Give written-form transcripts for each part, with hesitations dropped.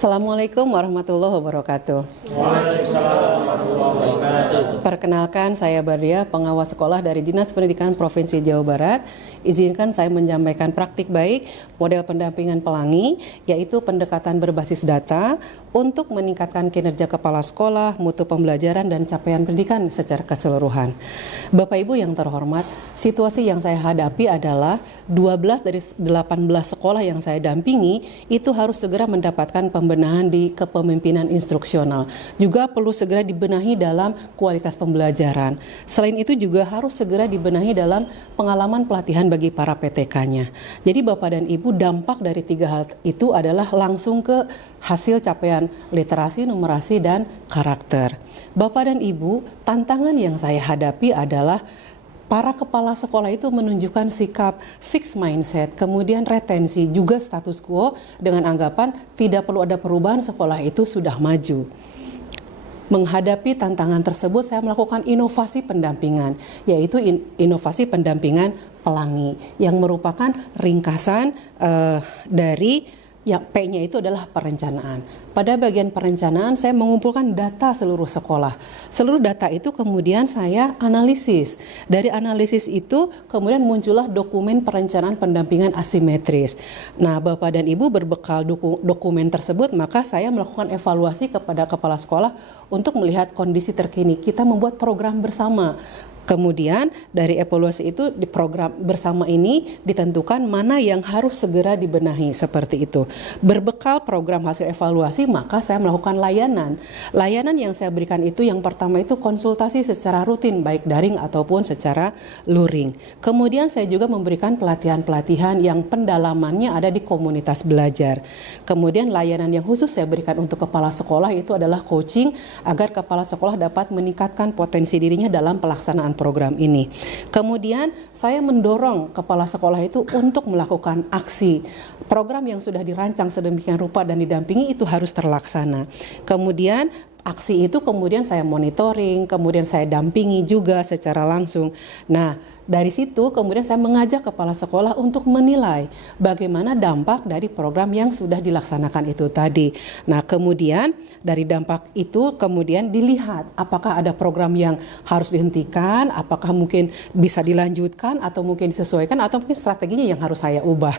Assalamualaikum warahmatullahi wabarakatuh. Waalaikumsalam warahmatullahi wabarakatuh. Perkenalkan, saya Bardia, pengawas sekolah dari Dinas Pendidikan Provinsi Jawa Barat. Izinkan saya menyampaikan praktik baik model pendampingan pelangi, yaitu pendekatan berbasis data untuk meningkatkan kinerja kepala sekolah, mutu pembelajaran, dan capaian pendidikan secara keseluruhan. Bapak Ibu yang terhormat, situasi yang saya hadapi adalah 12 dari 18 sekolah yang saya dampingi itu harus segera mendapatkan pembenahan di kepemimpinan instruksional. Juga perlu segera dibenahi dalam kualitas pembelajaran. Selain itu juga harus segera dibenahi dalam pengalaman pelatihan bagi para PTK-nya. Jadi Bapak dan Ibu, dampak dari 3 hal itu adalah langsung ke hasil capaian literasi, numerasi, dan karakter. Bapak dan Ibu, tantangan yang saya hadapi adalah para kepala sekolah itu menunjukkan sikap fixed mindset, kemudian retensi, juga status quo dengan anggapan tidak perlu ada perubahan, sekolah itu sudah maju. Menghadapi tantangan tersebut, saya melakukan inovasi pendampingan, yaitu inovasi pendampingan pelangi, yang merupakan ringkasan dari yang P-nya itu adalah perencanaan. Pada bagian perencanaan saya mengumpulkan data seluruh sekolah. Seluruh data itu kemudian saya analisis. Dari analisis itu kemudian muncullah dokumen perencanaan pendampingan asimetris. Nah, Bapak dan Ibu, berbekal dokumen tersebut, maka saya melakukan evaluasi kepada kepala sekolah untuk melihat kondisi terkini. Kita membuat program bersama. Kemudian dari evaluasi itu di program bersama ini ditentukan mana yang harus segera dibenahi, seperti itu. Berbekal program hasil evaluasi, maka saya melakukan layanan. Layanan yang saya berikan itu yang pertama itu konsultasi secara rutin, baik daring ataupun secara luring. Kemudian saya juga memberikan pelatihan-pelatihan yang pendalamannya ada di komunitas belajar. Kemudian layanan yang khusus saya berikan untuk kepala sekolah itu adalah coaching agar kepala sekolah dapat meningkatkan potensi dirinya dalam pelaksanaan program ini. Kemudian saya mendorong kepala sekolah itu untuk melakukan aksi. Program yang sudah dirancang sedemikian rupa dan didampingi itu harus terlaksana. Kemudian aksi itu kemudian saya monitoring, kemudian saya dampingi juga secara langsung. Nah, dari situ kemudian saya mengajak kepala sekolah untuk menilai bagaimana dampak dari program yang sudah dilaksanakan itu tadi. Nah, kemudian dari dampak itu kemudian dilihat apakah ada program yang harus dihentikan, apakah mungkin bisa dilanjutkan atau mungkin disesuaikan atau mungkin strateginya yang harus saya ubah.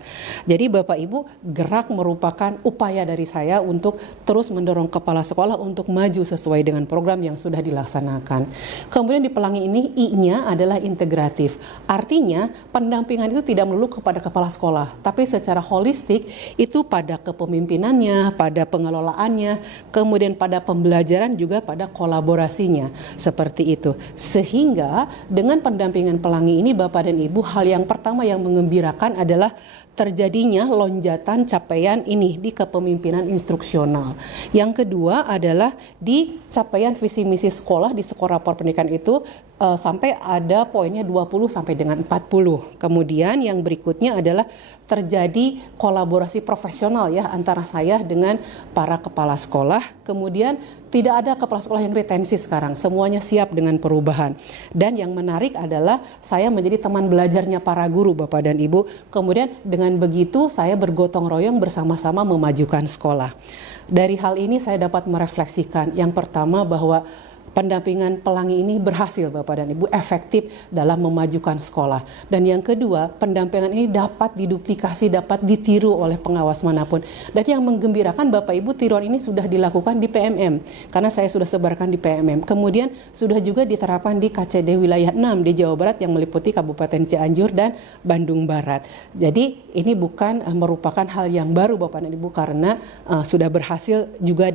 Jadi Bapak Ibu, gerak merupakan upaya dari saya untuk terus mendorong kepala sekolah untuk maju sesuai dengan program yang sudah dilaksanakan. Kemudian di pelangi ini I-nya adalah integratif. Artinya pendampingan itu tidak melulu kepada kepala sekolah, tapi secara holistik itu pada kepemimpinannya, pada pengelolaannya, kemudian pada pembelajaran juga pada kolaborasinya, seperti itu. Sehingga dengan pendampingan pelangi ini Bapak dan Ibu, hal yang pertama yang mengembirakan adalah terjadinya lonjatan capaian ini di kepemimpinan instruksional. Yang kedua adalah di capaian visi misi sekolah di skor rapor pendidikan itu sampai ada poinnya 20 sampai dengan 40. Kemudian yang berikutnya adalah terjadi kolaborasi profesional ya antara saya dengan para kepala sekolah. Kemudian tidak ada kepala sekolah yang retensi sekarang, semuanya siap dengan perubahan. Dan yang menarik adalah saya menjadi teman belajarnya para guru Bapak dan Ibu. Kemudian dengan begitu saya bergotong royong bersama-sama memajukan sekolah. Dari hal ini saya dapat merefleksikan yang pertama bahwa pendampingan pelangi ini berhasil Bapak dan Ibu, efektif dalam memajukan sekolah. Dan yang kedua, pendampingan ini dapat diduplikasi, dapat ditiru oleh pengawas manapun. Dan yang menggembirakan Bapak Ibu, tiruan ini sudah dilakukan di PMM, karena saya sudah sebarkan di PMM. Kemudian sudah juga diterapkan di KCD wilayah 6 di Jawa Barat yang meliputi Kabupaten Cianjur dan Bandung Barat. Jadi ini bukan merupakan hal yang baru Bapak dan Ibu, karena sudah berhasil juga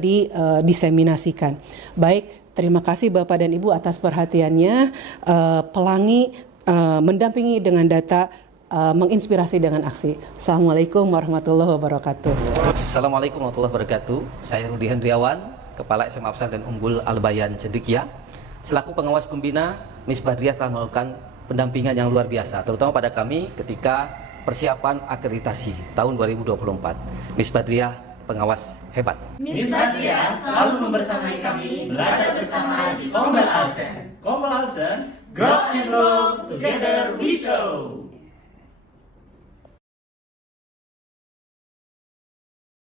diseminasikan. Baik, terima kasih Bapak dan Ibu atas perhatiannya. Pelangi mendampingi dengan data, menginspirasi dengan aksi. Assalamualaikum warahmatullahi wabarakatuh. Assalamualaikum warahmatullahi wabarakatuh. Saya Rudi Hendriawan, Kepala SMA Absar dan Unggul Al-Bayan Cendekia. Selaku pengawas pembina, Miss Badriah telah melakukan pendampingan yang luar biasa, terutama pada kami ketika persiapan akreditasi tahun 2024. Miss Badriah, pengawas hebat. Miss Badriah selalu membersamai kami belajar bersama di Kombel Alsen. Kombel Alsen, Grow and Grow, together we show.